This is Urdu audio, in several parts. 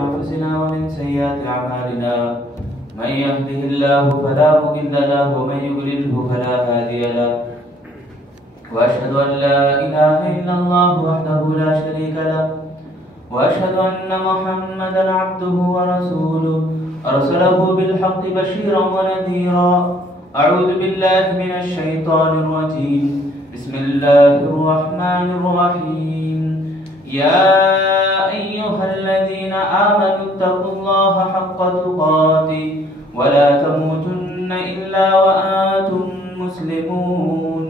أنفسنا ومن سيئات أعمالنا من يهده الله فلا مضل له ومن يضلله فلا هادي له وأشهد أن لا إله إلا الله وحده لا شريك له وأشهد أن محمدا عبده ورسوله أرسله بالحق بشيرا ونذيرا أعوذ بالله من الشيطان الرجيم بسم الله الرحمن الرحيم يا أيها الذين آمنوا اتقوا الله حق تقاته ولا تموتن إلا وأنتم مسلمون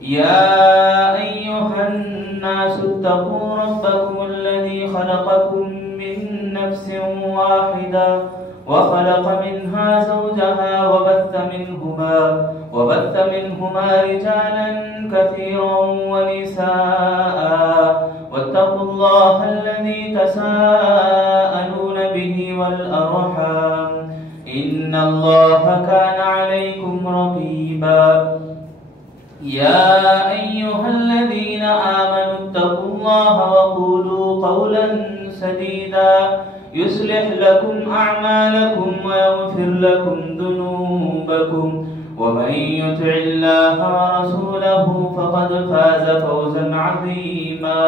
يا أيها الناس اتقوا ربكم الذي خلقكم من نفس واحدة وخلق منها زوجها وبث منهما رجالا كثيرا ونساء واتقوا الله الذي تساءلون به والأرحام إن الله كان عليكم رقيبا يا أيها الذين آمنوا اتقوا الله وقولوا قولا سديدا يصلح لكم أعمالكم ويغفر لكم ذنوبكم ومن يطع الله ورسوله فقد فاز فوزا عظيما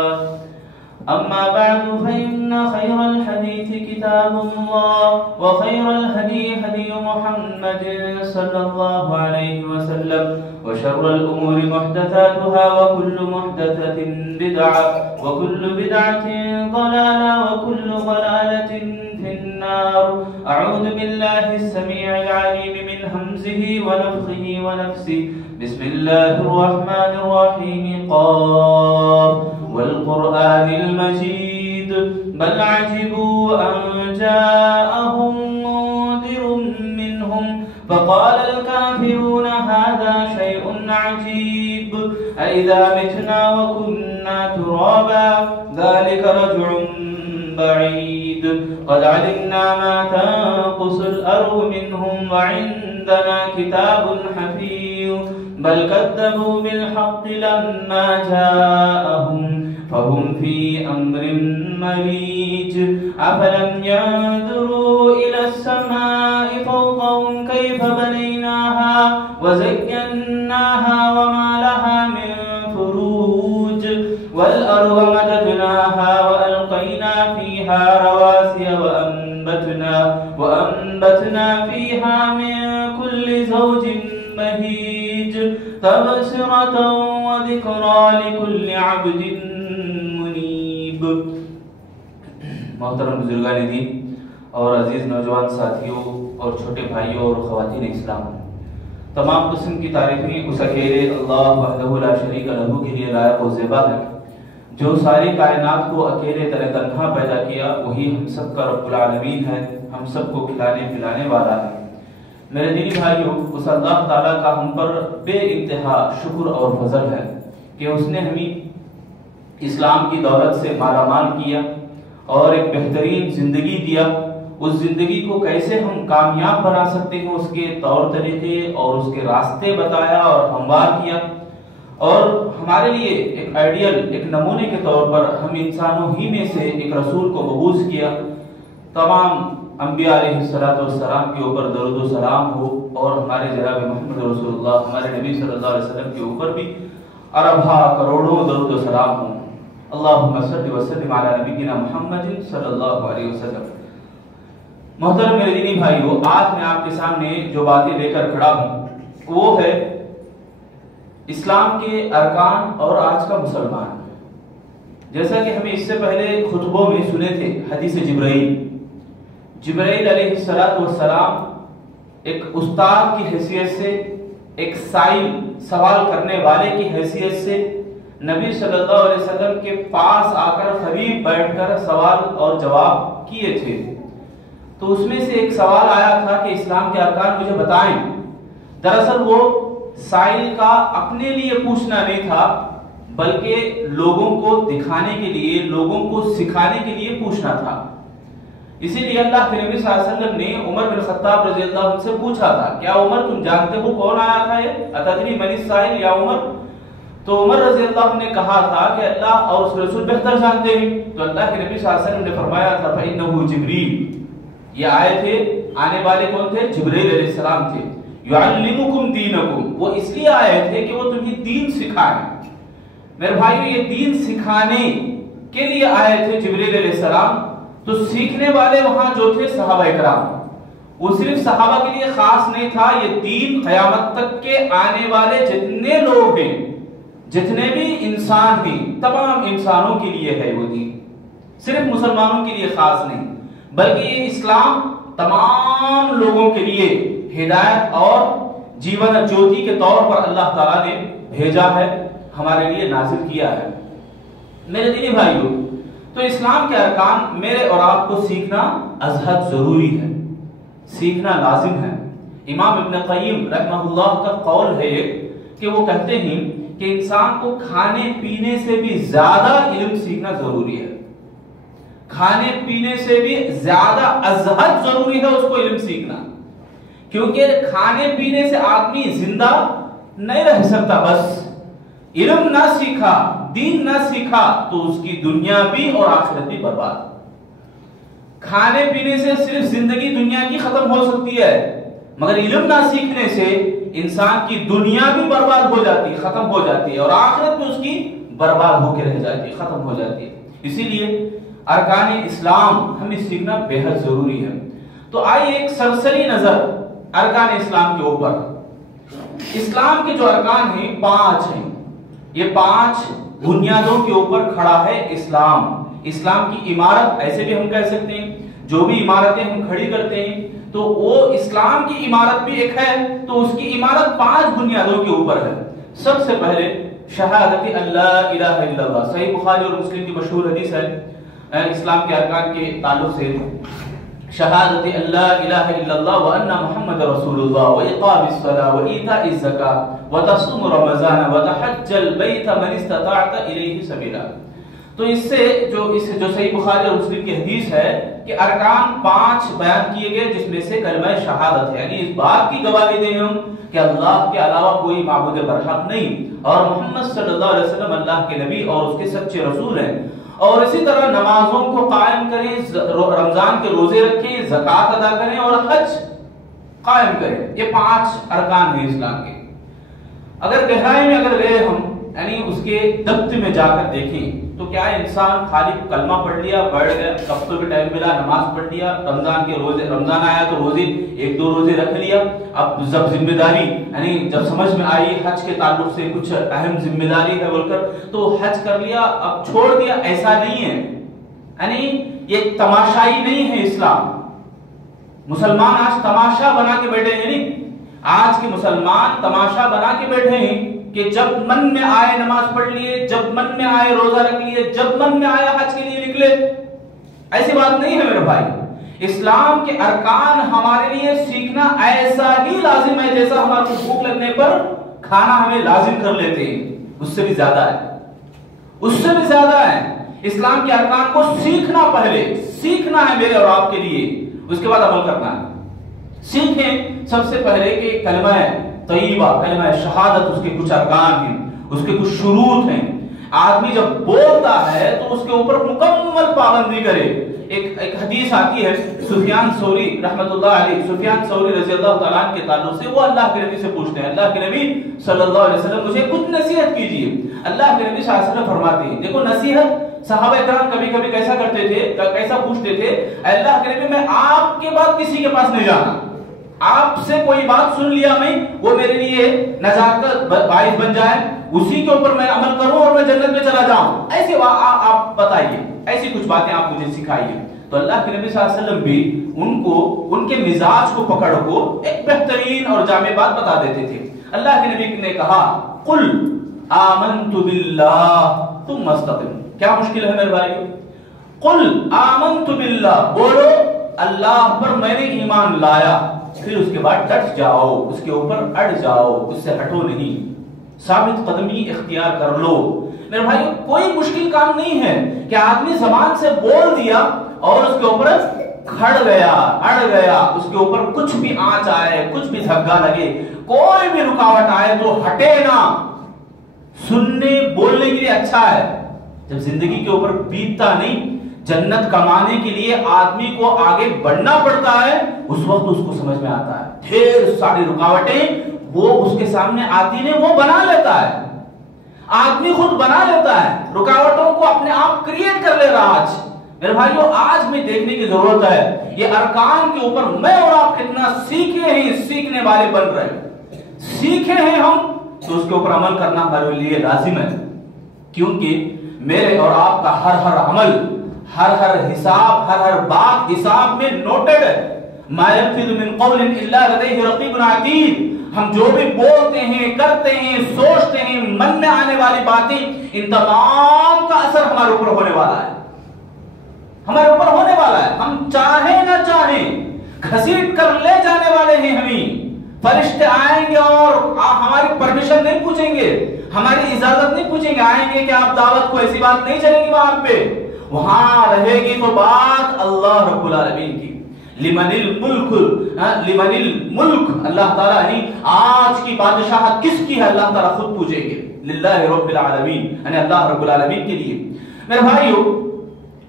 أما بعد فإن خير الحديث كتاب الله وخير الهدي هدي محمد صلى الله عليه وسلم وشر الأمور محدثاتها وكل محدثة بدعة وكل بدعة ضلالة وكل ضلالة في النار أعوذ بالله السميع العليم من همزه ونفخه ونفسه بسم الله الرحمن الرحيم قاف والقرآن المجيد بل عجبوا أن جاءهم منذر منهم فقال الكافرون هذا شيء عجيب أإذا متنا وكنا ترابا ذلك رجع بعيد قد علمنا ما تنقص الأرض منهم وعندنا كتاب حفيظ بل كذبوا بالحق لما جاءهم فهم في أمر مريج أفلم ينظروا إلى السماء فوقهم كيف بنيناها وزيناها وما لها من فروج والأرض مددناها وألقينا فيها رواسي وأنبتنا فيها من كل زوج بهيج تبصرة وذكرى لكل عبد منيب. محترم بزرگان دین اور عزیز نوجوان ساتھیوں اور چھوٹے بھائیوں اور خواتین اسلام، تمام قسم کی تعریفیں اس اکیلے اللہ وحدہ لا شریک لہ کے لیے لائق و زیبا ہے جو ساری کائنات کو اکیلے تنہا پیدا کیا. وہی ہم سب کا رب العالمین ہے، ہم سب کو کھلانے پلانے والا ہے. میرے دینی بھائیوں، اس اللہ تعالیٰ کا ہم پر بے انتہا شکر اور فضل ہے کہ اس نے ہمیں اسلام کی دولت سے مالا مال کیا اور ایک بہترین زندگی دیا. اس زندگی کو کیسے ہم کامیاب بنا سکتے ہیں اس کے طور طریقے اور اس کے راستے بتایا اور ہموار کیا. اور ہمارے لیے ایک آئیڈیل، ایک نمونے کے طور پر ہم انسانوں ہی میں سے ایک رسول کو مبعوث کیا. تمام انبیاء علیہ السلام کے اوپر درود و سلام ہو اور ہمارے جناب محمد رسول اللہ ہمارے نبی صلی اللہ علیہ وسلم کے اوپر بھی اربھا کروڑوں درود و سلام ہوں. اللہم صلی وسلم علی نبینا محمد صلی اللہ علیہ وسلم. محترم میرے دینی بھائیو، آج میں آپ کے سامنے جو باتیں لے کر کھڑا ہوں وہ ہے اسلام کے ارکان اور آج کا مسلمان. جیسا کہ ہمیں اس سے پہلے خطبوں میں سنے تھے حدیث جبرائیل علیہ السلام ایک استاد کی حیثیت سے، ایک سائل سوال کرنے والے کی حیثیت سے نبی صلی اللہ علیہ وسلم کے پاس آ کر قریب بیٹھ کر سوال اور جواب کیے تھے. تو اس میں سے ایک سوال آیا تھا کہ اسلام کے ارکان مجھے بتائیں. دراصل وہ سائل کا اپنے لیے پوچھنا نہیں تھا بلکہ لوگوں کو دکھانے کے لیے، لوگوں کو سکھانے کے لیے پوچھنا تھا. اسی لیے اللہ کے نبی صلی اللہ علیہ وسلم نے عمر بن خطاب رضی اللہ عنہ سے پوچھا تھا، کیا عمر تم جانتے ہو کون آیا تھا یہ؟ اتدری من السائل یا عمر؟ تو عمر رضی اللہ عنہ نے کہا تھا کہ اللہ اور اس کے رسول بہتر جانتے ہیں. تو اللہ کے نبی صلی اللہ علیہ وسلم نے فرمایا تھا فَإِنَّهُ جبریل. یہ آئے تھے, آنے والے کون تھے؟ جبریل علیہ السلام تھے. یعلمکم دینکم, وہ اس لیے آئے تھے کہ وہ تمہیں دین سکھائیں. میرے بھائیو, یہ دین سکھانے کے لیے آئے تھے جبریل علیہ السلام. تو سیکھنے والے وہاں جو تھے صحابہ اکرام, وہ صرف صحابہ کے لیے خاص نہیں تھا. یہ دین قیامت تک کے آنے والے جتنے لوگ ہیں, جتنے بھی انسان ہیں, تمام انسانوں کے لیے ہے وہ دین. صرف مسلمانوں کے لیے خاص نہیں, بلکہ یہ اسلام تمام لوگوں کے لیے ہدایت اور جیون جیوتی کے طور پر اللہ تعالیٰ نے بھیجا ہے, ہمارے لیے نازل کیا ہے. میرے دینی بھائیوں, تو اسلام کے ارکان میرے اور آپ کو سیکھنا ازحد ضروری ہے, سیکھنا لازم ہے. امام ابن قیم رحمہ اللہ کا قول ہے کہ وہ کہتے ہیں کہ انسان کو کھانے پینے سے بھی زیادہ علم سیکھنا ضروری ہے. کھانے پینے سے بھی زیادہ ازحد ضروری ہے اس کو علم سیکھنا, کیونکہ کھانے پینے سے آدمی زندہ نہیں رہ سکتا. بس علم نہ سیکھا, دین نہ سیکھا تو اس کی دنیا بھی اور آخرت بھی برباد. کھانے پینے سے صرف زندگی دنیا کی ختم ہو سکتی ہے, مگر علم نہ سیکھنے سے انسان کی دنیا بھی برباد ہو جاتی ہے, ختم ہو جاتی ہے, اور آخرت بھی اس کی برباد ہو کے رہ جاتی ہے, ختم ہو جاتی ہے. اسی لیے ارکان اسلام ہمیں سیکھنا بے حد ضروری ہے. تو آئیے ایک سرسری نظر ارکان اسلام کے اوپر. اسلام کے جو ارکان ہیں 5 ہیں. یہ 5 بنیادوں کے اوپر کھڑا ہے اسلام. اسلام کی عمارت ایسے بھی ہم کہہ سکتے ہیں, جو بھی عمارتیں ہم کھڑی کرتے ہیں تو وہ اسلام کی عمارت بھی ایک ہے, تو اس کی عمارت 5 بنیادوں کے اوپر ہے. سب سے پہلے شہادت اللہ الہ الا اللہ. صحیح بخاری اور مسلم کی مشہور حدیث ہے اسلام کے ارکان کے تعلق سے, شہادت اللہ الہ الا اللہ وان محمد رسول اللہ واقام الصلاۃ وایتاء الزکاۃ وتصوم رمضان وتحج البیت من استطاع الیہ سبیلا. تو اس سے جو صحیح بخاری اور مسلم کی حدیث ہے کہ ارکان 5 بیان کیے گئے, جس میں سے کلمہ شہادت ہے, یعنی اس بات کی گواہی دیں ہم کہ اللہ کے علاوہ کوئی معبود برحق نہیں, اور محمد صلی اللہ علیہ وسلم اللہ کے نبی اور اس کے سچے رسول ہیں. اور اسی طرح نمازوں کو قائم کریں, رمضان کے روزے رکھیں, زکوٰۃ ادا کریں اور حج قائم کریں. یہ 5 ارکان ہیں اسلام کے. اگر گہرائی میں اگر گئے ہم, یعنی اس کے دبت میں جا کر دیکھیں, تو کیا انسان خالی کلمہ پڑھ لیا, بیٹھ گیا, ہفتوں کے ٹائم ملا, نماز پڑھ لیا, رمضان کے روزے, رمضان آیا تو روزے 1-2 روزے رکھ لیا, اب جب ذمہ داری یعنی جب سمجھ میں آئی حج کے تعلق سے کچھ اہم ذمہ داری ہے بول کر تو حج کر لیا, اب چھوڑ دیا, ایسا نہیں ہے. یعنی یہ تماشائی نہیں ہے اسلام. مسلمان آج تماشا بنا کے بیٹھے ہیں, نہیں, آج کے مسلمان تماشا بنا کے بیٹھے ہیں کہ جب من میں آئے نماز پڑھ لیے, جب من میں آئے روزہ رکھ لیے, جب من میں آیا حج کے لیے نکلے. ایسی بات نہیں ہے میرے بھائی. اسلام کے ارکان ہمارے لیے سیکھنا ایسا ہی لازم ہے جیسا ہمارے کو بھوک لگنے پر کھانا ہمیں لازم کر لیتے ہیں, اس سے بھی زیادہ ہے, اس سے بھی زیادہ ہے. اسلام کے ارکان کو سیکھنا, پہلے سیکھنا ہے میرے اور آپ کے لیے, اس کے بعد عمل کرنا ہے. سیکھیں سب سے پہلے کہ کلمہ طیبہ, کلمہ شہادت, اس کے کچھ ارکان ہیں, اس کے کچھ شروط ہیں. آدمی جب بولتا ہے تو اس کے اوپر مکمل پابندی کرے. ایک حدیث آتی ہے سفیان ثوری رحمۃ اللہ علیہ, سفیان ثوری رضی اللہ تعالیٰ عنہ کے تعلق سے, وہ اللہ کے نبی سے پوچھتے ہیں, اللہ کے نبی صلی اللہ علیہ وسلم مجھے کچھ نصیحت کیجیے. اللہ کے نبی صلی اللہ علیہ وسلم فرماتے ہیں, دیکھو نصیحت, صحابہ کرام کبھی کبھی کیسا کرتے تھے, کیسا پوچھتے تھے, اللہ کے نبی میں آپ کے بعد کسی کے پاس نہیں جانا, آپ سے کوئی بات سن لیا میں, وہ میرے لیے نجات کا باعث بن جائے, اسی کے اوپر میں عمل کروں اور میں جنت میں چلا جاؤں. ایسے آپ بتائیے, ایسی کچھ باتیں آپ مجھے سکھائیے. تو اللہ کے نبی صلی اللہ علیہ وسلم بھی ان کو ان کے مزاج کو پکڑ کو ایک بہترین اور جامع بات بتا دیتے تھے. اللہ کے نبی نے کہا قل آمنت باللہ ثم استقم. کیا مشکل ہے میرے بھائی؟ قل آمنت باللہ, بولو اللہ پر میں نے ایمان لایا, پھر اس کے بعد ڈٹ جاؤ, اس کے اوپر اڑ جاؤ, اس سے ہٹو نہیں, ثابت قدمی اختیار کر لو. میرے بھائی کوئی مشکل کام نہیں ہے کہ آدمی زبان سے بول دیا اور اس کے اوپر کھڑ گیا, اڑ گیا, اس کے اوپر کچھ بھی آنچ آئے, کچھ بھی دھکا لگے, کوئی بھی رکاوٹ آئے تو ہٹے نا. سننے بولنے کے لیے اچھا ہے، جب زندگی کے اوپر بیتتا نہیں، جنت کمانے کے لیے آدمی کو آگے بڑھنا پڑتا ہے، اس وقت اس کو سمجھ میں آتا ہے ڈھیر ساری رکاوٹیں وہ اس کے سامنے آتی ہیں، وہ بنا لیتا ہے، آدمی خود بنا لیتا ہے، رکاوٹوں کو اپنے آپ کریٹ کر لے رہا۔ آج میرے بھائیوں آج میں دیکھنے کی ضرورت ہے یہ ارکان کے اوپر میں اور آپ کتنا سیکھے ہیں، سیکھنے والے بن رہے ہیں، سیکھے ہیں ہم تو اس کے اوپر عمل کرنا ہمارے لیے لازم ہے، کیونکہ میرے اور آپ کا ہر عمل، ہر حساب، ہر بات حساب میں نوٹڈ ہے۔ ما يلفظ من قول الا لديه رقیب عتید، ہم جو بھی بولتے ہیں، کرتے ہیں، سوچتے ہیں، من میں آنے والی باتیں، ان تمام کا اثر ہمارے اوپر ہونے والا ہے، ہمارے اوپر ہونے والا ہے، ہم چاہیں نہ چاہیں گھسیٹ کر لے جانے والے ہیں ہمیں۔ فرشتے آئیں گے اور ہماری پرمیشن نہیں پوچھیں گے، ہماری اجازت نہیں پوچھیں گے، آئیں گے کہ آپ دعوت کو، ایسی بات نہیں چلے گی وہاں پہ، وہاں رہے گی تو بات اللہ رب العالمین کی۔ لمن الملک، اللہ تعالیٰ یعنی آج کی بادشاہت کس کی ہے، اللہ تعالیٰ خود پوچھیں گے، للہ رب العالمین، یعنی اللہ رب العالمین کے لیے۔ میرے بھائیو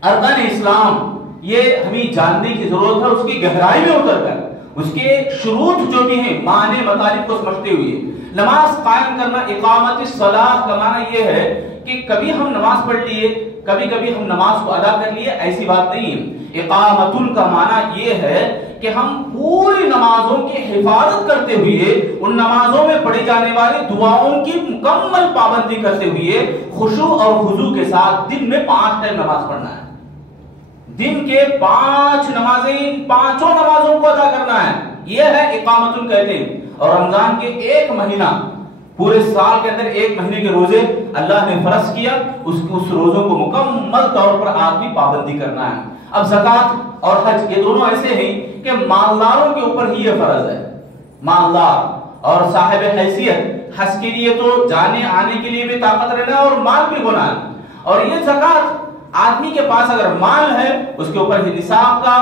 ارکان اسلام یہ ہمیں جاننے کی ضرورت ہے، اس کی گہرائی میں اتر کر اس کے شروط جو بھی ہیں، معنی مطالب کو سمجھتے ہوئے نماز قائم کرنا۔ اقامت الصلاۃ کا معنی یہ ہے کہ کبھی ہم نماز پڑھ لیے، کبھی کبھی ہم نماز کو ادا کر لیے، ایسی بات نہیں ہے۔ اقامت کا معنی یہ ہے کہ ہم پوری نمازوں کی حفاظت کرتے ہوئے، ان نمازوں میں پڑھی جانے والی دعاؤں کی مکمل پابندی کرتے ہوئے، خشوع اور خضوع کے ساتھ دن میں 5 ٹائم نماز پڑھنا ہے، دن کے 5 نمازیں، پانچوں نمازوں کو ادا کرنا ہے، یہ ہے اقامت کہتے ہیں۔ اور رمضان کے 1 مہینہ، پورے سال کے اندر 1 مہینے کے روزے اللہ نے فرض کیا، اس روزوں کو مکمل طور پر آدمی پابندی کرنا ہے۔ اب زکوٰۃ اور حج یہ دونوں ایسے ہیں کہ مالداروں کے اوپر ہی یہ فرض ہے، مالدار اور صاحب حیثیت، حج کے لیے تو جانے آنے کے لیے بھی طاقت رہنا اور مال بھی ہونا ہے، اور یہ زکوٰۃ آدمی کے پاس اگر مال ہے، اس کے اوپر ہی نصاب کا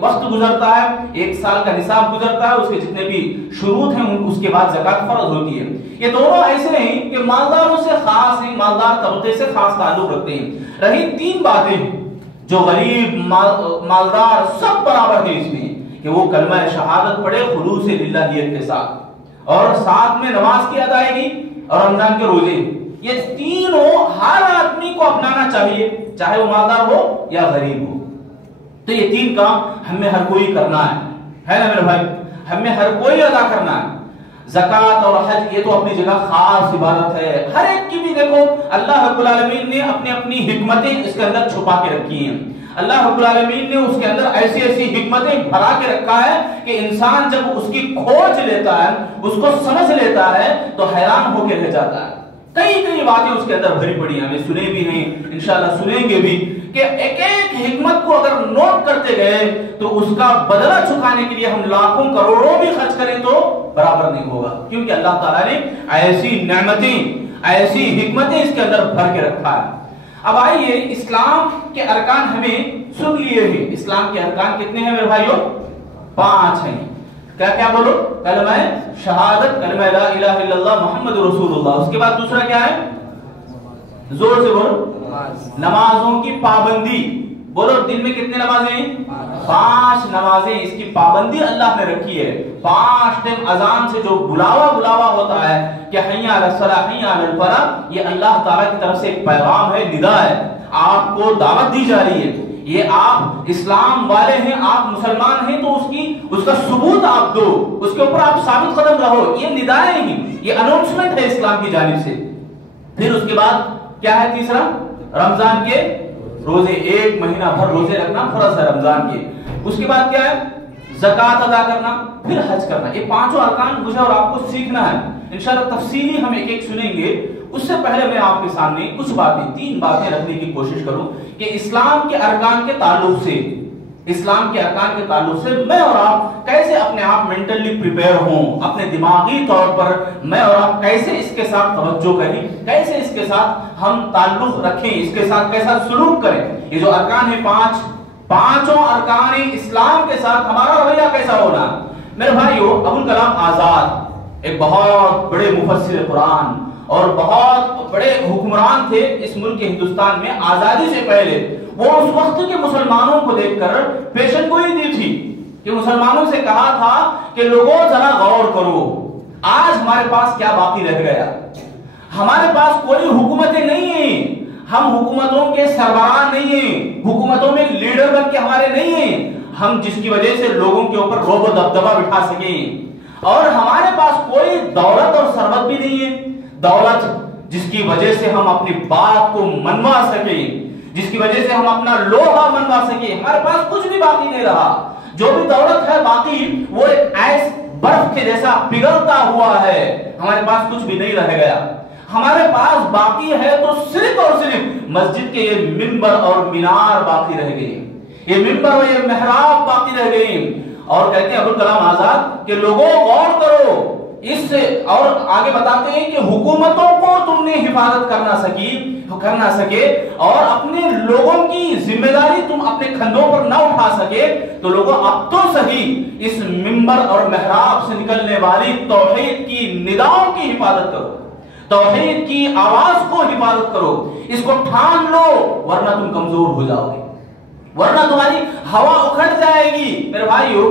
وقت گزرتا ہے، 1 سال کا نصاب گزرتا ہے، اس کے جتنے بھی شروط ہیں اس کے بعد زکوٰۃ فرض ہوتی ہے۔ یہ دونوں ایسے ہیں کہ مالداروں سے خاص ہیں، مالدار طبقے سے خاص تعلق رکھتے ہیں۔ رہی 3 باتیں جو غریب مالدار سب برابر ہیں اس میں، کہ وہ کلمہ شہادت پڑھے خلوص للہیت کے ساتھ، اور ساتھ میں نماز کی ادائیگی اور رمضان کے روزے، یہ تینوں ہر آدمی کو اپنانا چاہیے، چاہے وہ مالدار ہو یا غریب ہو۔ تو یہ 3 کام ہمیں ہر کوئی کرنا ہے نا میرے بھائی، ہمیں ہر کوئی ادا کرنا ہے۔ زکوٰۃ اور حج یہ تو اپنی جگہ خاص عبادت ہے، ہر ایک کی بھی دیکھو اللہ رب العالمین نے اپنی حکمتیں اس کے اندر چھپا کے رکھی ہیں، اللہ رب العالمین نے اس کے اندر ایسی حکمتیں بھرا کے رکھا ہے کہ انسان جب اس کی کھوج لیتا ہے، اس کو سمجھ لیتا ہے تو حیران ہو کے رہ جاتا ہے۔ کئی باتیں اس کے اندر بھری پڑی ہیں، ہمیں سنے بھی ہیں، انشاءاللہ سنیں گے بھی، کہ ایک حکمت کو اگر نوٹ کرتے گئے تو اس کا بدلہ چکانے کے لیے ہم لاکھوں کروڑوں بھی خرچ کریں تو برابر نہیں ہوگا، کیونکہ اللہ تعالیٰ نے ایسی نعمتیں، ایسی حکمتیں اس کے اندر بھر کے رکھا ہے۔ اب آئیے اسلام کے ارکان ہمیں سن لیے ہیں، اسلام کے ارکان کتنے ہیں میرے بھائیوں؟ 5 ہیں۔ کیا بولو؟ کلمہ شہادت، کلمہ لا الہ الا اللہ محمد رسول اللہ، اس کے بعد دوسرا کیا ہے؟ زور سے بولو، نمازوں کی پابندی، بولو دن میں کتنے نمازیں ہیں؟ 5 نمازیں، اس کی پابندی اللہ نے رکھی ہے۔ 5 ٹائم اذان سے جو بلاوا ہوتا ہے کہ حی علی الصلاۃ حی علی الفلاح، یہ اللہ تعالیٰ کی طرف سے ایک پیغام ہے، ندا ہے، آپ کو دعوت دی جا رہی ہے، یہ آپ اسلام والے ہیں، آپ مسلمان ہیں تو اس کا ثبوت آپ دو، اس کے اوپر آپ ثابت قدم رہو، یہ ندائیں ہیں، یہ اناؤنسمنٹ ہے اسلام کی جانب سے۔ پھر اس کے بعد کیا ہے تیسرا؟ رمضان کے روزے، 1 مہینہ بھر روزے رکھنا فرض ہے رمضان کے۔ اس کے بعد کیا ہے؟ زکوٰۃ ادا کرنا، پھر حج کرنا۔ یہ 5 ارکان مجھے اور آپ کو سیکھنا ہے، انشاءاللہ تفصیلی ہم ایک سنیں گے۔ اس سے پہلے میں آپ کے سامنے کچھ باتیں، 3 باتیں رکھنے کی کوشش کروں کہ اسلام کے ارکان کے تعلق سے میں اور آپ کیسے اپنے آپ مینٹلی پریپیئر ہوں، اپنے دماغی طور پر میں اور آپ کیسے اس کے ساتھ توجہ کریں، کیسے اس کے ساتھ ہم تعلق رکھیں، اس کے ساتھ کیسا سلوک کریں۔ یہ جو ارکان ہیں 5 ارکان اسلام کے ساتھ ہمارا رویہ کیسا ہونا۔ میرے بھائیو ابوالکلام آزاد ایک بہت بڑے مفسر قرآن اور بہت بڑے حکمران تھے اس ملک کے ہندوستان میں آزادی سے پہلے، وہ اس وقت کے مسلمانوں کو دیکھ کر پیشن گوئی دی تھی کہ مسلمانوں سے کہا تھا کہ لوگوں ذرا غور کرو، آج ہمارے پاس کیا باقی رہ گیا؟ ہمارے پاس کوئی حکومتیں نہیں ہیں، ہم حکومتوں کے سربراہ نہیں ہیں، حکومتوں میں لیڈر بن کے ہمارے نہیں ہیں، ہم جس کی وجہ سے لوگوں کے اوپر رعب و دبدبہ بٹھا سکیں، اور ہمارے پاس کوئی دولت اور ثروت بھی نہیں ہے، دولت جس کی وجہ سے ہم اپنی بات کو منوا سکیں، جس کی وجہ سے ہم اپنا لوہا منوا سکیں، ہمارے پاس کچھ بھی باقی نہیں رہا۔ جو بھی دولت ہے باقی وہ ایک ایس برف کے جیسا پگھلتا ہوا ہے، ہمارے پاس کچھ بھی نہیں رہ گیا۔ ہمارے پاس باقی ہے تو صرف اور صرف مسجد کے یہ منبر اور مینار باقی رہ گئے، یہ منبر اور یہ محراب باقی رہ گئے۔ اور کہتے ہیں ابوالکلام آزاد کہ لوگوں غور کرو اس سے، اور آگے بتاتے ہیں کہ حکومتوں کو تم نے حفاظت کرنا سکے اور اپنے لوگوں کی ذمہ داری تم اپنے کندھوں پر نہ اٹھا سکے، تو لوگوں اب تو صحیح اس منبر اور محراب سے نکلنے والی توحید کی نداؤں کی حفاظت کرو، توحید کی آواز کو حفاظت کرو، اس کو ٹھان لو، ورنہ تم کمزور ہو جاؤ گے، ورنہ تمہاری ہوا اکھڑ جائے گی۔ میرے بھائیو،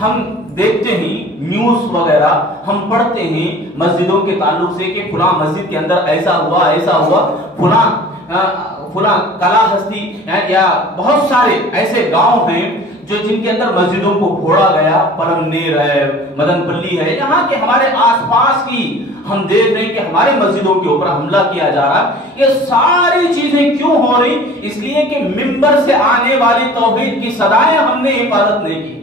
ہم دیکھتے ہیں نیوز وغیرہ، ہم پڑھتے ہیں مسجدوں کے تعلق سے کہ فلاں مسجد کے اندر ایسا ہوا، فلاں کلا ہستی، یا بہت سارے ایسے گاؤں ہیں جن کے اندر مسجدوں کو پھوڑا گیا، پرمنیر ہے، مدن پلی ہے، یہاں کے ہمارے آس پاس کی ہم دیکھ رہے ہیں کہ ہمارے مسجدوں کے اوپر حملہ کیا جا رہا ہے۔ یہ ساری چیزیں کیوں ہو رہی؟ اس لیے کہ منبر سے آنے والی توحید کی صدائیں ہم نے حفاظت نہیں کی۔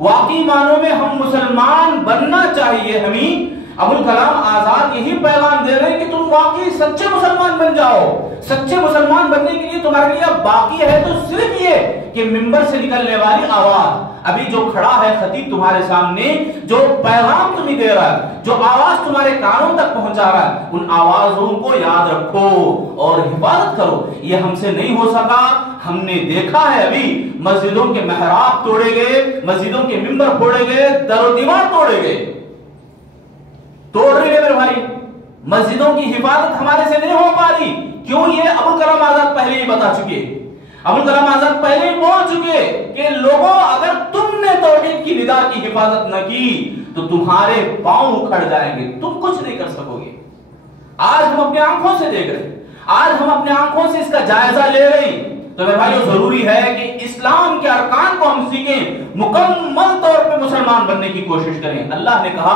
واقعی معنوں میں ہم مسلمان بننا چاہیے ہمیں۔ ابوالکلام آزاد یہی پیغام دے رہے ہیں کہ تم واقعی سچے مسلمان بن جاؤ۔ سچے مسلمان بننے کے لیے تمہارے لیے اب باقی ہے تو صرف یہ کہ منبر سے نکلنے والی آواز، ابھی جو کھڑا ہے خطیب تمہارے سامنے، جو پیغام تمہیں دے رہا ہے، جو آواز تمہارے کانوں تک پہنچا رہا ہے، ان آوازوں کو یاد رکھو اور حفاظت کرو۔ یہ ہم سے نہیں ہو سکا، ہم نے دیکھا ہے ابھی مسجدوں کے محراب توڑے گئے، مسجدوں کے منبر پھوڑے گئے، در و دیوار توڑے گئے، توڑ رہے ہیں میرے بھائی۔ مسجدوں کی حفاظت ہمارے سے نہیں ہو پا رہی، کیوں؟ یہ ابوالکلام آزاد پہلے ہی بتا چکے، ابوالکلام آزاد پہلے ہی بول چکے کہ لوگوں اگر تم نے توحید کی ندا کی حفاظت نہ کی تو تمہارے پاؤں اکھڑ جائیں گے، تم کچھ نہیں کر سکو گے۔ آج ہم اپنے آنکھوں سے دیکھ رہے ہیں، آج ہم اپنے آنکھوں سے اس کا جائزہ لے رہے ہیں، تو میرے بھائیو ضروری ہے کہ اسلام کے ارکان کو ہم سیکھیں، مکمل طور پہ مسلمان بننے کی کوشش کریں۔ اللہ نے کہا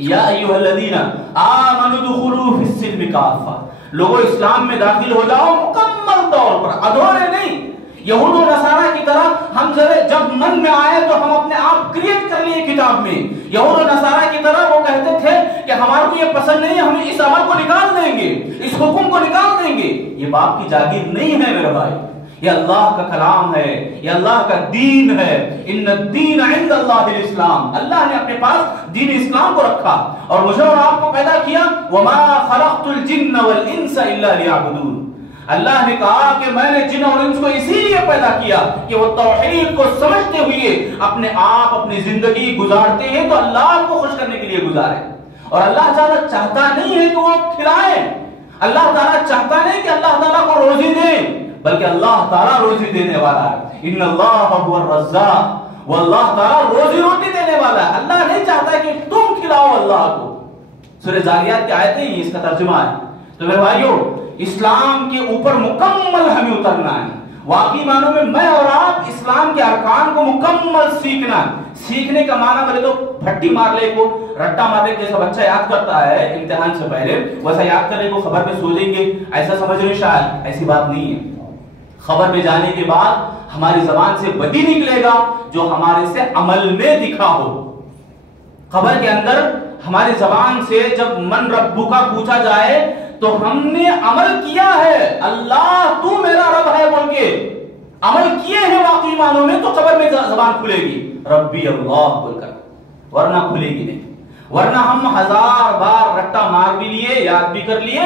یا ایھا الذین آمنوا ادخلوا فی السلم کافہ، لوگوں اسلام میں داخل ہو جاؤ مکمل طور پر، ادھورے نہیں۔ یہود و نصارہ کی طرح ہم جب من میں آئے تو ہم اپنے آپ کریٹ کر لیے کتاب میں، یہود و نصارہ کی طرح وہ کہتے تھے کہ ہمارے کو یہ پسند نہیں ہے، ہم اس عمل کو نکال دیں گے، اس حکم کو نکال دیں گے۔ یہ باپ کی جاگیر نہیں ہے میرے بھائی، یہ اللہ کا کلام ہے، یہ اللہ کا دین ہے۔ ان الدین عند اللہ الاسلام، اللہ نے اپنے پاس دین اسلام کو رکھا اور مجھے اور آپ کو پیدا کیا۔ وما خلقت الجن والانس الا لیعبدون، اللہ نے کہا کہ میں نے جن اور انس کو اسی لیے پیدا کیا کہ وہ توحید کو سمجھتے ہوئے اپنے آپ اپنی زندگی گزارتے ہیں تو اللہ کو خوش کرنے کے لیے گزارے، اور اللہ تعالیٰ چاہتا نہیں ہے کہ وہ کھلائے، اللہ تعالیٰ چاہتا نہیں کہ اللہ تعالیٰ کو روزی دے، بلکہ اللہ تعالیٰ روزی دینے والا ہے۔ ان اللہ هو الرزاق، وہ اللہ تعالیٰ روزی روٹی دینے والا ہے، اللہ نہیں چاہتا کہ تم کھلاؤ اللہ کو۔ سورہ زاریات کی آیتیں ہی اس کا ترجمہ ہے۔ تو میرے بھائیو، اسلام کے اوپر مکمل ہمیں اترنا ہے، واقعی معنوں میں میں اور آپ اسلام کے ارکان کو مکمل سیکھنا ہے۔ سیکھنے کا معنی بولے تو پھٹی مار لے کو، رٹا مار لے، جیسا بچہ یاد کرتا ہے امتحان سے پہلے ویسا یاد کرنے کو، خبر میں سو جائیں گے ایسا سمجھ رہے، شاید ایسی بات نہیں ہے۔ خبر میں جانے کے بعد ہماری زبان سے وہی نکلے گا جو ہمارے سے عمل میں دکھا ہو۔ خبر کے اندر ہماری زبان سے جب من ربو کا پوچھا جائے تو ہم نے عمل کیا ہے، اللہ تو میرا رب ہے بول کے عمل کیے ہیں واقعی معنوں میں، تو خبر میں زبان کھلے گی ربی اللہ بول کر، ورنہ کھلے گی نہیں۔ ورنہ ہم ہزار بار رٹا مار بھی لیے، یاد بھی کر لیے،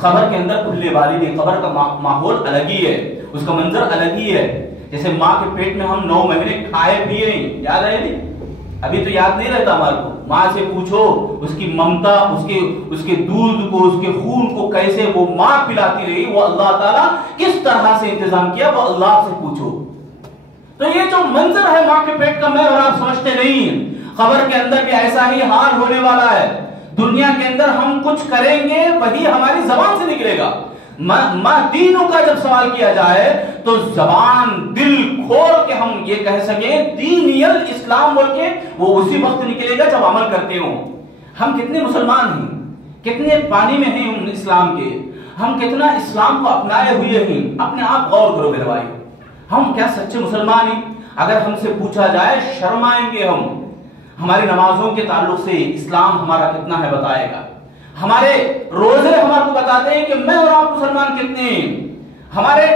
خبر کے اندر کھلنے والی نہیں۔ خبر کا ماحول الگ ہی ہے، اس کا منظر الگ ہی ہے۔ جیسے ماں کے پیٹ میں ہم 9 مہینے کھائے پیے نہیں، یاد ہے نہیں؟ ابھی تو یاد نہیں رہتا ہمارے کو. ماں سے پوچھو اس کی ممتا، اس کے دودھ کو، اس کے خون کو کیسے وہ ماں پلاتی رہی، وہ اللہ تعالیٰ کس طرح سے انتظام کیا، وہ اللہ سے پوچھو. تو یہ جو منظر ہے ماں کے پیٹ کا، میں اور آپ سمجھتے نہیں. قبر کے اندر بھی ایسا ہی حال ہونے والا ہے. دنیا کے اندر ہم کچھ کریں گے وہی ہماری زبان سے نکلے گا. ماں دینوں کا جب سوال کیا جائے تو زبان دل کھول کے ہم یہ کہہ سکیں دینیل اسلام بول کے، وہ اسی وقت نکلے گا جب عمل کرتے ہوں. ہم کتنے مسلمان ہیں، کتنے پانی میں ہیں ہم اسلام کے، ہم کتنا اسلام کو اپنائے ہوئے ہیں. اپنے آپ غور کرو میرے بھائی، ہم کیا سچے مسلمان ہیں؟ اگر ہم سے پوچھا جائے شرمائیں گے ہم. ہماری نمازوں کے تعلق سے اسلام ہمارا کتنا ہے بتائے گا. ہمارے روزے ہمارے کو بتاتے ہیں کہ میں اور آپ مسلمان کتنے ہیں. ہمارے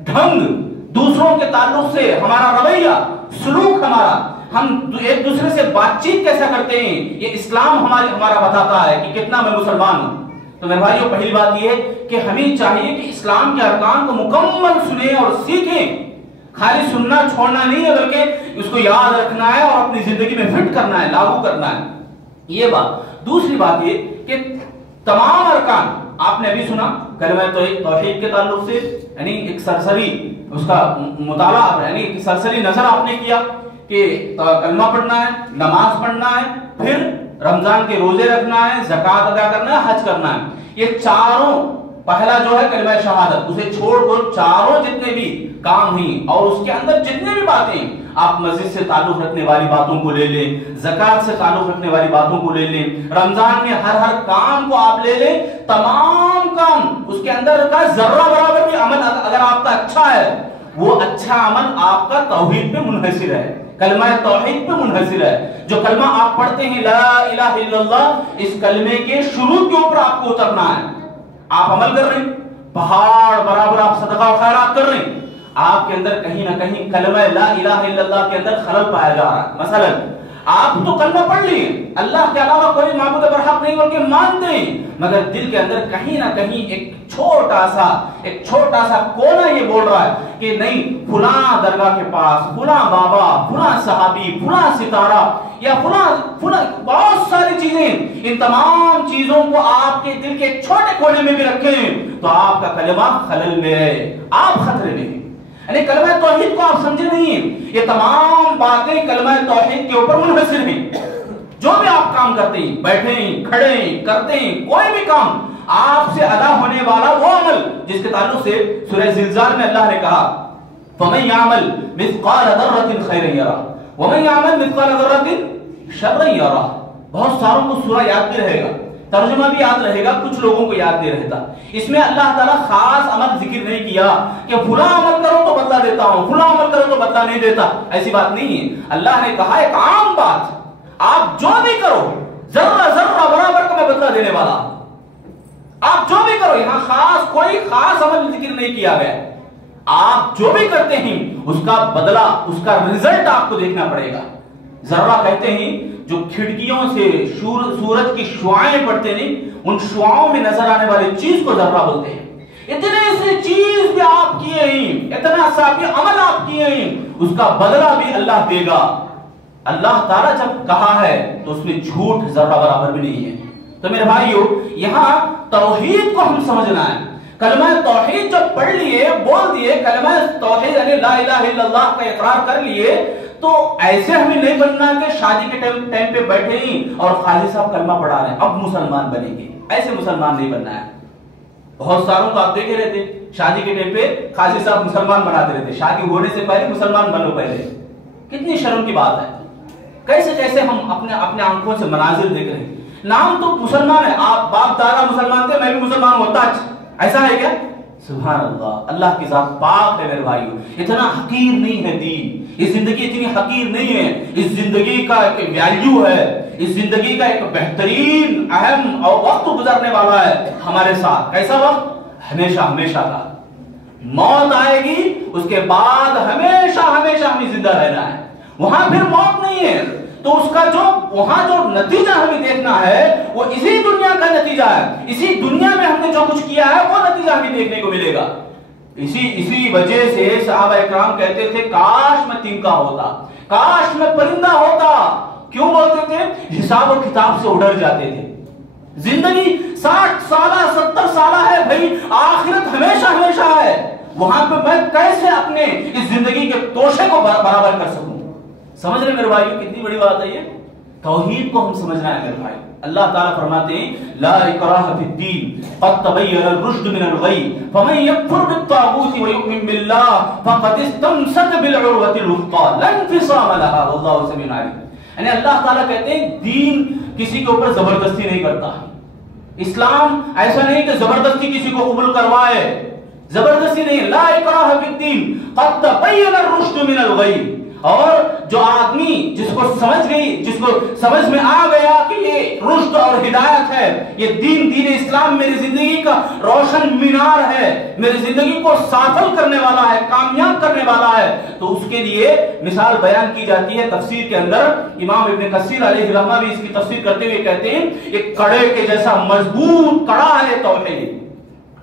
ڈھنگ دوسروں کے تعلق سے، ہمارا رویہ، سلوک ہمارا، ہم ایک دوسرے سے بات چیت کیسا کرتے ہیں، یہ اسلام ہمارا بتاتا ہے کہ کتنا میں مسلمان ہوں. تو میرے بھائیوں، پہلی بات یہ ہے کہ ہمیں چاہیے کہ اسلام کے ارکان کو مکمل سنیں اور سیکھیں. خالی سننا چھوڑنا نہیں ہے، بلکہ اس کو یاد رکھنا ہے اور اپنی زندگی میں فٹ کرنا ہے، لاگو کرنا ہے. یہ بات. دوسری بات یہ کہ تمام ارکان آپ نے ابھی سنا کلمہ توحید کے تعلق سے، یعنی ایک سرسری اس کا مطالعہ، یعنی ایک سرسری نظر آپ نے کیا کہ کلمہ پڑھنا ہے، نماز پڑھنا ہے، پھر رمضان کے روزے رکھنا ہے، زکوٰۃ ادا کرنا ہے، حج کرنا ہے. یہ چاروں، پہلا جو ہے کلمہ شہادت، اسے چھوڑ کر چاروں جتنے بھی کام ہیں اور اس کے اندر جتنے بھی باتیں، آپ مسجد سے تعلق رکھنے والی باتوں کو لے لیں، زکوٰۃ سے تعلق رکھنے والی باتوں کو لے لیں، رمضان میں ہر کام کو آپ لے لیں، تمام کام اس کے اندر کا ذرہ برابر بھی عمل اگر آپ کا اچھا ہے، وہ اچھا عمل آپ کا توحید پہ منحصر ہے، کلمہ توحید پہ منحصر ہے. جو کلمہ آپ پڑھتے ہیں لا الہ الا اللہ، اس کلمے کے شروع کے اوپر آپ کو اترنا ہے. آپ عمل کر رہے ہیں، پہاڑ برابر آپ صدقہ و خیرات کر رہے ہیں، آپ کے اندر کہیں نہ کہیں کلمہ لا الہ الا اللہ کے اندر خلل پایا جا رہا ہے. مثلا آپ تو کلمہ پڑھ لیے، اللہ کے علاوہ کوئی معبود برحق نہیں بلکہ مانتے ہیں، مگر دل کے اندر کہیں نہ کہیں ایک چھوٹا سا کونا یہ بول رہا ہے کہ نہیں، فلاں درگاہ کے پاس فلاں بابا، فلاں صحابی، فلاں ستارہ، یا فلاں بہت ساری چیزیں، ان تمام چیزوں کو آپ کے دل کے چھوٹے کونے میں بھی رکھیں تو آپ کا کلمہ خلل میں ہے، آپ خطرے میں ہیں. یعنی کلمہ توحید کو آپ سمجھے نہیں ہیں. یہ تمام باتیں کلمہ توحید کے اوپر منحصر ہیں. جو بھی آپ کام کرتے ہیں، بیٹھے ہیں، کھڑے ہیں، کرتے ہیں، کوئی بھی کام آپ سے ادا ہونے والا وہ عمل جس کے تعلق سے سورہ زلزال میں اللہ نے کہا فَمَن يَعْمَلْ مِثْقَالَ ذَرَّةٍ خَيْرًا يَرَهُ وَمَن يَعْمَلْ مِثْقَالَ ذَرَّةٍ شَرًّا يَرَهُ. بہت ساروں کو سورہ یاد بھی رہے گا، ترجمہ بھی یاد رہے گا، کچھ لوگوں کو یاد نہیں رہتا. اس میں اللہ تعالیٰ خاص عمل ذکر نہیں کیا کہ فلاں عمل کرو تو بدلہ دیتا ہوں، فلاں عمل کرو تو بدلہ نہیں دیتا. ایسی بات نہیں ہے. اللہ نے کہا ایک عام بات، آپ جو بھی کرو ذرہ برابر کا میں بدلہ دینے والا. آپ جو بھی کرو، یہاں کوئی خاص عمل ذکر نہیں کیا گیا. آپ جو بھی کرتے ہیں اس کا بدلہ، اس کا رزلٹ آپ کو دیکھنا پڑے گا. ذرہ کہتے ہیں جو کھڑکیوں سے سورج کی شعاعیں پڑتے نہیں، ان شعاؤں میں نظر آنے والی چیز کو ذرہ بولتے ہیں. اتنے سے چیز بھی آپ کیے ہیں، اتنا سا بھی عمل آپ کیے ہیں، اس کا بدلہ بھی اللہ دے گا. اللہ تعالیٰ جب کہا ہے تو اس میں جھوٹ ذرہ برابر بھی نہیں ہے. تو میرے بھائیو، یہاں توحید کو ہم سمجھنا ہے. کلمہ توحید جب پڑھ لیے، بول دیے کلمہ توحید یعنی لا الہ الا اللہ کا اقرار کر لیے، تو ایسے ہمیں نہیں بننا کہ شادی کے ٹائم پہ بیٹھے ہی اور خالی صاحب کلمہ پڑھا رہے ہیں اب مسلمان بنیں گے. ایسے مسلمان نہیں بننا ہے. بہت ساروں کو آپ دیکھے رہتے شادی کے ٹائم پہ خالی صاحب مسلمان بناتے رہتے، شادی ہونے سے پہلے مسلمان بنو پہلے. کتنی شرم کی بات ہے. کیسے ہم اپنے آنکھوں سے مناظر دیکھ رہے ہیں. نام تو مسلمان ہے، آپ باپ دادا مسلمان تھے، میں بھی مسلمان ہوتا، ایسا ہے کیا؟ سبحان اللہ، اللہ کی ذات پاک ہے میرے بھائیو. اتنا حقیر نہیں ہے دین، یہ زندگی اتنی حقیر نہیں ہے. اس زندگی کا ایک ویلیو ہے، اس زندگی کا ایک بہترین اہم اور وقت گزرنے والا ہے ہمارے ساتھ. کیسا وقت؟ ہمیشہ کا. موت آئے گی، اس کے بعد ہمیشہ ہمیں زندہ رہنا ہے. وہاں پھر موت نہیں ہے. تو اس کا وہاں جو نتیجہ ہمیں دیکھنا ہے وہ اسی دنیا کا نتیجہ ہے. اسی دنیا میں ہم نے جو کچھ کیا ہے وہ نتیجہ ہمیں دیکھنے کو ملے گا. اسی وجہ سے صحابہ اکرام کہتے تھے کاش میں تنکا ہوتا، کاش میں پرندہ ہوتا کیوں بولتے تھے؟ حساب و کتاب سے اڈر جاتے تھے. زندگی 60 سالہ 70 سالہ ہے بھائی، آخرت ہمیشہ ہمیشہ ہے، وہاں پہ میں کیسے اپنے اس زندگی کے توشے کو برابر کر سکوں؟ سمجھ رہے میرے بھائیو کتنی بڑی بات ہے یہ؟ توحید کو ہم سمجھنا ہے میرے بھائی. اللہ تعالیٰ فرماتے ہیں لا اکراہ فی الدین قد تبین الرشد من الغی فمن یکفر بالطاغوت ویؤمن باللہ فقد استمسک بالعروۃ الوثقی لا انفصام لها واللہ سمیع علیم. یعنی اللہ تعالیٰ کہتے ہیں دین کسی کے اوپر زبردستی نہیں کرتا. اسلام ایسا نہیں کہ زبردستی کسی کو قبول کروائے، زبردستی نہیں. لا اکراہ فی الدین قد تبین الرشد من الغی. اور جو آدمی جس کو سمجھ میں آ گیا کہ یہ رشد اور ہدایت ہے، یہ دین اسلام میری زندگی کا روشن مینار ہے، میری زندگی کو سافل کرنے والا ہے، کامیاب کرنے والا ہے، تو اس کے لیے مثال بیان کی جاتی ہے تفسیر کے اندر. امام ابن کثیر علیہ رحمہ بھی اس کی تفسیر کرتے ہوئے کہتے ہیں ایک کڑے کے جیسا مضبوط کڑا ہے توحید.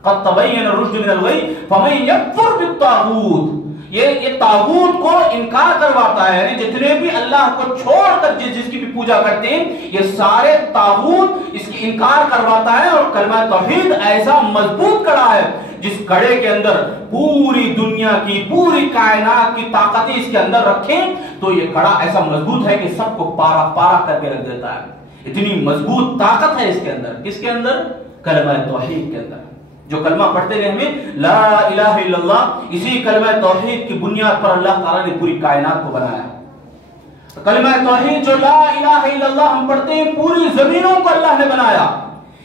قد تبین الرشد من الغی فمن یکفر بالطاغوت. یہ طاغوت کو انکار کرواتا ہے، یعنی جتنے بھی اللہ کو چھوڑ کر جس کی بھی پوجا کرتے ہیں یہ سارے طاغوت اس کی انکار کرواتا ہے. اور کلمہ توحید ایسا مضبوط کڑا ہے جس کڑے کے اندر پوری دنیا کی پوری کائنات کی طاقتیں اس کے اندر رکھیں تو یہ کڑا ایسا مضبوط ہے کہ سب کو پارا پارا کر کے رکھ دیتا ہے. اتنی مضبوط طاقت ہے اس کے اندر. کس کے اندر؟ کلمہ توحید کے اندر. جو کلمہ پڑھتے رہے ہمیں لا الہ الا اللہ، اسی کلمہ توحید کی بنیاد پر اللہ تعالیٰ نے پوری کائنات کو بنایا. کلمہ توحید جو لا الہ الا اللہ ہم پڑھتے ہیں پوری زمینوں کو اللہ نے بنایا.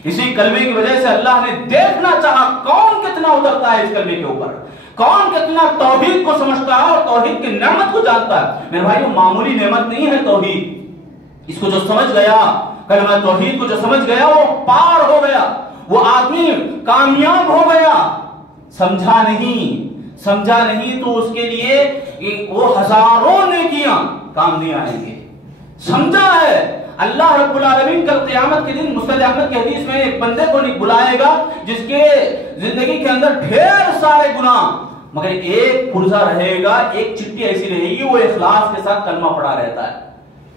اسی کلمے کی وجہ سے اللہ نے دیکھنا چاہا کون کتنا اترتا ہے اس کلمے کے اوپر، کون کتنا توحید کو سمجھتا ہے اور توحید کی نعمت کو جانتا ہے. میرے بھائیو معمولی نعمت نہیں ہے توحید. اس کو جو سمجھ گیا، کلمہ توحید کو جو سمجھ گیا وہ پار ہو گیا، وہ آدمی کامیاب ہو گیا. سمجھا نہیں تو اس کے لیے وہ ہزاروں نیکیاں کام نہیں آئیں گے. سمجھا ہے اللہ رب العالمین کل قیامت کے دن مسند احمد کی حدیث میں ایک بندے کو بلائے گا جس کے زندگی کے اندر ڈھیر سارے گناہ مگر ایک پرزہ رہے گا، ایک چٹھی ایسی رہے گی، وہ اخلاص کے ساتھ کلمہ پڑھا رہتا ہے.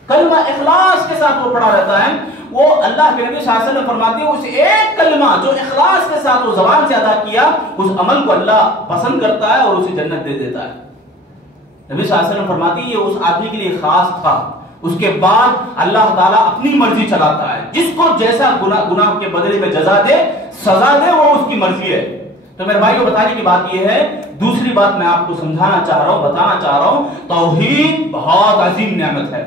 کلمہ اخلاص کے ساتھ وہ پڑھا رہتا ہے. وہ اللہ کے نبی صلی اللہ علیہ وسلم فرماتے ہیں اس ایک کلمہ جو اخلاص کے ساتھ وہ زبان سے ادا کیا اس عمل کو اللہ پسند کرتا ہے اور اسے جنت دے دیتا ہے. نبی صلی اللہ علیہ وسلم فرماتے ہیں یہ اس آدمی کے لیے خاص تھا. اس کے بعد اللہ تعالیٰ اپنی مرضی چلاتا ہے، جس کو جیسا گناہ کے بدلے میں جزا دے سزا دے وہ اس کی مرضی ہے. تو میرے بھائیوں بتانے کی بات یہ ہے، دوسری بات میں آپ کو سمجھانا چاہ رہا ہوں، بتانا چاہ رہا ہوں، توحید بہت عظیم نعمت ہے.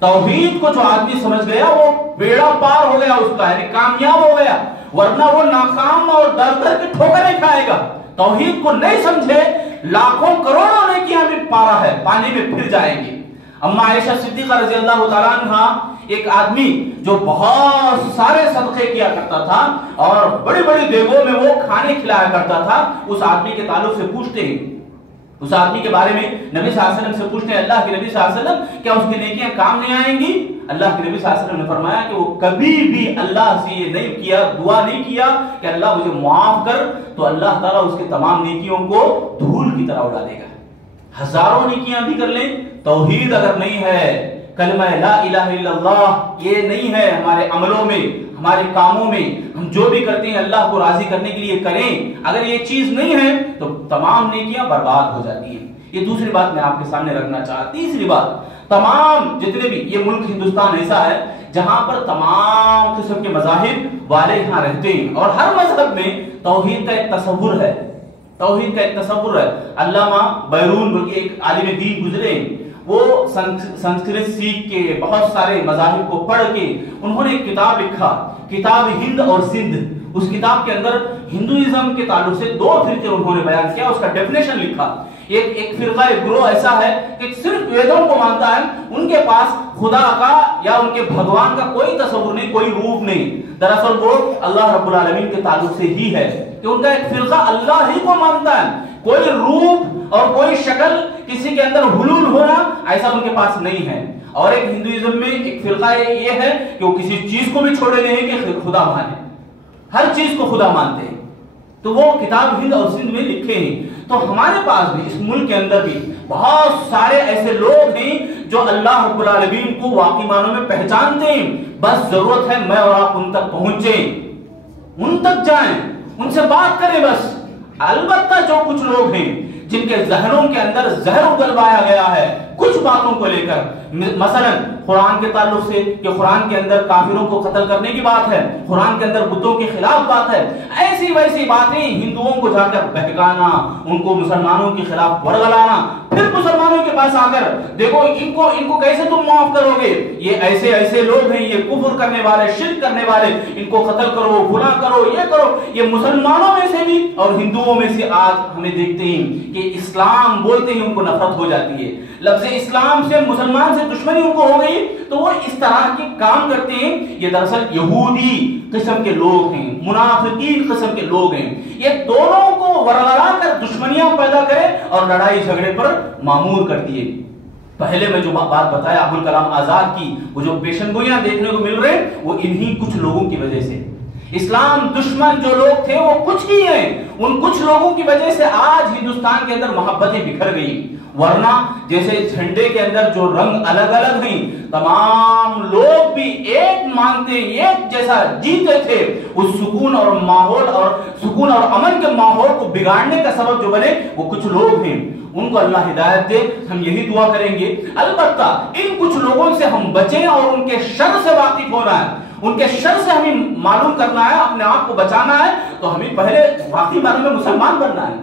توحید کو جو آدمی سمجھ گیا وہ بیڑا پار ہو گیا اس کا، یعنی کامیاب ہو گیا، ورنہ وہ ناکام اور در در کی ٹھوکریں کھائے گا. توحید کو نہیں سمجھے لاکھوں کروڑوں نیکیاں بھی پارا ہے، پانی میں پھر جائیں گی. اما عائشہ صدیقہ رضی اللہ تعالیٰ عنہ ایک آدمی جو بہت سارے صدقے کیا کرتا تھا اور بڑی بڑی دیگوں میں وہ کھانے کھلایا کرتا تھا، اس آدمی کے تعلق سے پوچھتے ہیں، اس آدمی کے بارے میں نبی صلی اللہ علیہ وسلم سے پوچھتے ہیں اللہ کے نبی صلی اللہ علیہ وسلم کیا اس کی نیکیاں کام نہیں آئیں گی؟ اللہ کے نبی صلی اللہ علیہ وسلم نے فرمایا کہ وہ کبھی بھی اللہ سے یہ نہیں کیا، دعا نہیں کیا کہ اللہ مجھے معاف کر، تو اللہ تعالیٰ اس کے تمام نیکیوں کو دھول کی طرح اڑا دے گا. ہزاروں نیکیاں بھی کر لیں، توحید اگر نہیں ہے، کلمہ لا الہ الا اللہ یہ نہیں ہے ہمارے عملوں میں، ہمارے کاموں میں، ہم جو بھی کرتے ہیں اللہ کو راضی کرنے کے لیے کریں، اگر یہ چیز نہیں ہے تو تمام نیکیاں برباد ہو جاتی ہیں. یہ دوسری بات میں آپ کے سامنے رکھنا چاہتا. تیسری بات، تمام جتنے بھی یہ ملک ہندوستان ایسا ہے جہاں پر تمام قسم کے مذاہب والے یہاں رہتے ہیں اور ہر مذہب میں توحید کا ایک تصور ہے، توحید کا ایک تصور ہے. علامہ بیرون بلکہ ایک عالم دین گزرے، وہ سنسکرت سیکھ کے بہت سارے مذاہب کو پڑھ کے انہوں نے ایک کتاب لکھا، کتاب ہند اور سندھ. اس کتاب کے اندر ہندوازم کے تعلق سے دو فرقے انہوں نے بیان کیا، اس کا ڈیفینیشن لکھا. ایک فرقہ ایک گروہ ایسا ہے کہ صرف ویدوں کو مانتا ہے، ان کے پاس خدا کا یا ان کے بھگوان کا کوئی تصور نہیں، کوئی روپ نہیں. دراصل وہ اللہ رب العالمین کے تعلق سے ہی ہے کہ ان کا ایک فرقہ اللہ ہی کو مانتا ہے، کوئی روپ اور کوئی شکل کسی کے اندر حلول ہونا ایسا ان کے پاس نہیں ہے. اور ایک ہندوازم میں ایک فرقہ یہ ہے کہ وہ کسی چیز کو بھی چھوڑے نہیں کہ خدا مانے، ہر چیز کو خدا مانتے ہیں. تو وہ کتاب ہند اور سندھ میں لکھے ہیں۔ تو ہمارے پاس بھی اس ملک کے اندر بھی بہت سارے ایسے لوگ ہیں جو اللہ رب العالمین کو واقعی معنوں میں پہچانتے ہیں، بس ضرورت ہے میں اور آپ ان تک پہنچیں، ان تک جائیں، ان سے بات کریں بس۔ البتہ جو کچھ لوگ ہیں جن کے ذہنوں کے اندر زہر اگلوایا گیا ہے کچھ باتوں کو لے کر، مثلا قرآن کے تعلق سے کہ قرآن کے اندر کافروں کو قتل کرنے کی بات ہے، قرآن کے اندر بتوں کے خلاف بات ہے، ایسی ویسی باتیں ہندوؤں کو جا کر بہکانا، ان کو مسلمانوں کے خلاف ورگلانا، پھر مسلمانوں کے پاس آ کر دیکھو ان کو کیسے تم معاف کرو گے، یہ ایسے ایسے لوگ ہیں، یہ کفر کرنے والے، شرک کرنے والے، ان کو قتل کرو، گناہ کرو، یہ کرو۔ یہ مسلمانوں میں سے بھی اور ہندوؤں میں سے آج ہمیں دیکھتے ہیں کہ اسلام بولتے ہی ان کو نفرت ہو جاتی ہے، لفظ اسلام سے مسلمان سے دشمنی ان کو ہو گئی، تو وہ اس طرح کے کام کرتے ہیں۔ یہ دراصل یہودی قسم کے لوگ ہیں، منافقین قسم کے لوگ ہیں، یہ دونوں کو ورگلا کر دشمنیاں پیدا کرے اور لڑائی جھگڑے پر معمور کر دیے۔ پہلے میں جو بات بتایا ابوالکلام آزاد کی، وہ جو پیشن گوئیاں دیکھنے کو مل رہے وہ انہی کچھ لوگوں کی وجہ سے۔ اسلام دشمن جو لوگ تھے وہ کچھ ہی ہیں، ان کچھ لوگوں کی وجہ سے آج ہندوستان کے اندر محبتیں بکھر گئی، ورنہ جیسے جھنڈے کے اندر جو رنگ الگ الگ ہیں، تمام لوگ بھی ایک مانتے ایک جیسا جیتے تھے، اس سکون اور ماحول اور سکون اور امن کے ماحول کو بگاڑنے کا سبب جو بنے وہ کچھ لوگ ہیں، ان کو اللہ ہدایت دے، ہم یہی دعا کریں گے۔ البتہ ان کچھ لوگوں سے ہم بچیں اور ان کے شر سے واقف ہونا ہے، ان کے شر سے ہمیں معلوم کرنا ہے، اپنے آپ کو بچانا ہے، تو ہمیں پہلے واقعی معنوں میں مسلمان بننا ہے،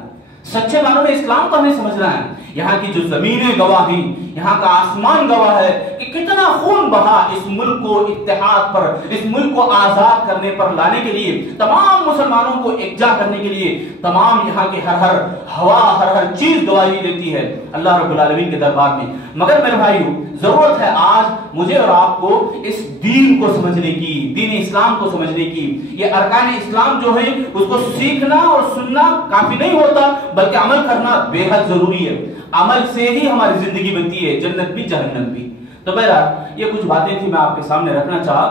سچے معنوں میں اسلام کو ہمیں سمجھنا ہے۔ یہاں کی جو زمینیں گواہ ہیں، یہاں کا آسمان گواہ ہے کہ کتنا خون بہا اس ملک کو اتحاد پر، اس ملک کو آزاد کرنے پر لانے کے لیے، تمام مسلمانوں کو یکجا کرنے کے لیے، تمام یہاں کی ہر ہوا ہر چیز گواہی دیتی ہے اللہ رب العالمین کے دربار میں۔ مگر میرے بھائیو، ضرورت ہے آج مجھے اور آپ کو اس دین کو سمجھنے کی، دین اسلام کو سمجھنے کی۔ یہ ارکان اسلام جو ہے اس کو سیکھنا اور سننا کافی نہیں ہوتا، بلکہ عمل کرنا بے حد ضروری ہے۔ عمل سے ہی ہماری زندگی بنتی ہے، جنت بھی جہنم بھی۔ تو بہرحال یہ کچھ باتیں تھی میں آپ کے سامنے رکھنا چاہا۔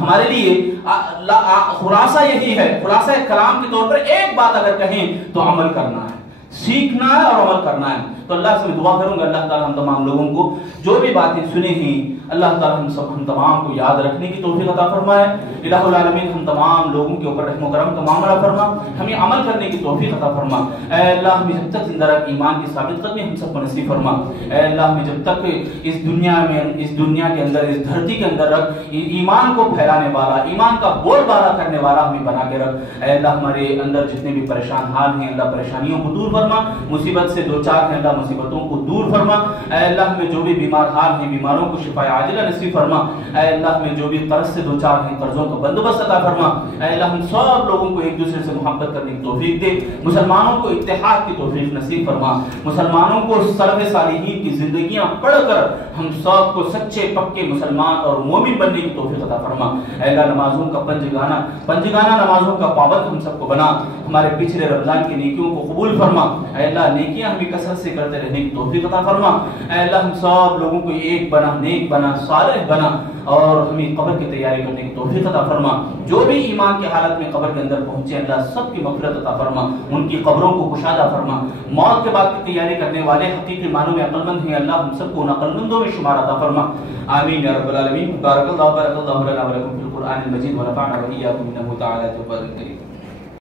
ہمارے لیے خلاصہ یہی ہے، خلاصہ کلام کے طور پر ایک بات اگر کہیں تو عمل کرنا ہے، سیکھنا ہے اور عمل کرنا ہے۔ تو اللہ سے میں دعا کروں گا اللہ تعالی ہم تمام لوگوں کو جو بھی باتیں سنے ہیں اللہ تعالی ہم تمام کو یاد رکھنے کی توفیق عطا فرمائے۔ الہ العالمین ہم تمام لوگوں کے اوپر رحم و کرم کا معاملہ فرما، ہمیں عمل کرنے کی توفیق عطا فرما۔ اے اللہ ہمیں جب تک زندہ رکھ ایمان کی ثابت قدمی ہم سب کو نصیب فرما۔ اے اللہ ہمیں جب تک اس دنیا کے اندر، اس دھرتی کے اندر رکھ، ایمان کو پھیلانے والا، ایمان کا بول بالا کرنے والا ہمیں بنا کے رکھ۔ اے اللہ ہمارے اندر جتنے بھی پریشان حال ہیں اللہ پریشانیوں کو دور فرما، مصیبت سے دو چار ہیں اللہ مصیبتوں کو دور فرما۔ اے اللہ ہمیں جو بھی بیمار حال ہیں بیماروں کو شفا عاجلہ نصیب فرما۔ اے اللہ ہمیں جو بھی قرض سے دو چار ہیں قرضوں کا بندوبست عطا فرما۔ اے اللہ ہم سب لوگوں کو ایک دوسرے سے محبت کرنے کی توفیق دے، مسلمانوں کو اتحاد کی توفیق نصیب فرما، مسلمانوں کو سلف صالحین کی زندگیاں پڑھ کر ہم سب کو سچے پکے مسلمان اور مومن بننے کی توفیق عطا فرما۔ اے اللہ نمازوں کا پنجگانہ نمازوں کا پابند ہم سب کو بنا، ہمارے پچھلے رمضان کی نیکیوں کو قبول فرما۔ اے اللہ نیکیاں ہمیں کثرت سے کرتے رہنے کی توفیق عطا فرما۔ اے اللہ ہم سب لوگوں کو ایک بنا، نیک بنا، صالح بنا اور ہمیں قبر کی تیاری کرنے کی توفیق عطا فرما۔ جو بھی ایمان کی حالت میں قبر کے اندر پہنچے اللہ سب کی مغفرت عطا فرما، ان کی قبروں کو کشادہ فرما۔ موت کے بعد کی تیاری کرنے والے حقیقی معنوں میں عقل مند ہیں اللہ ہم سب کو ان عقل مندوں میں شمار عطا فرما۔ آمین یا رب العالمین۔ بارک اللہ لنا ولکم فی القرآن المجید ونفعنا وإياكم إنه تعالى جواد کریم۔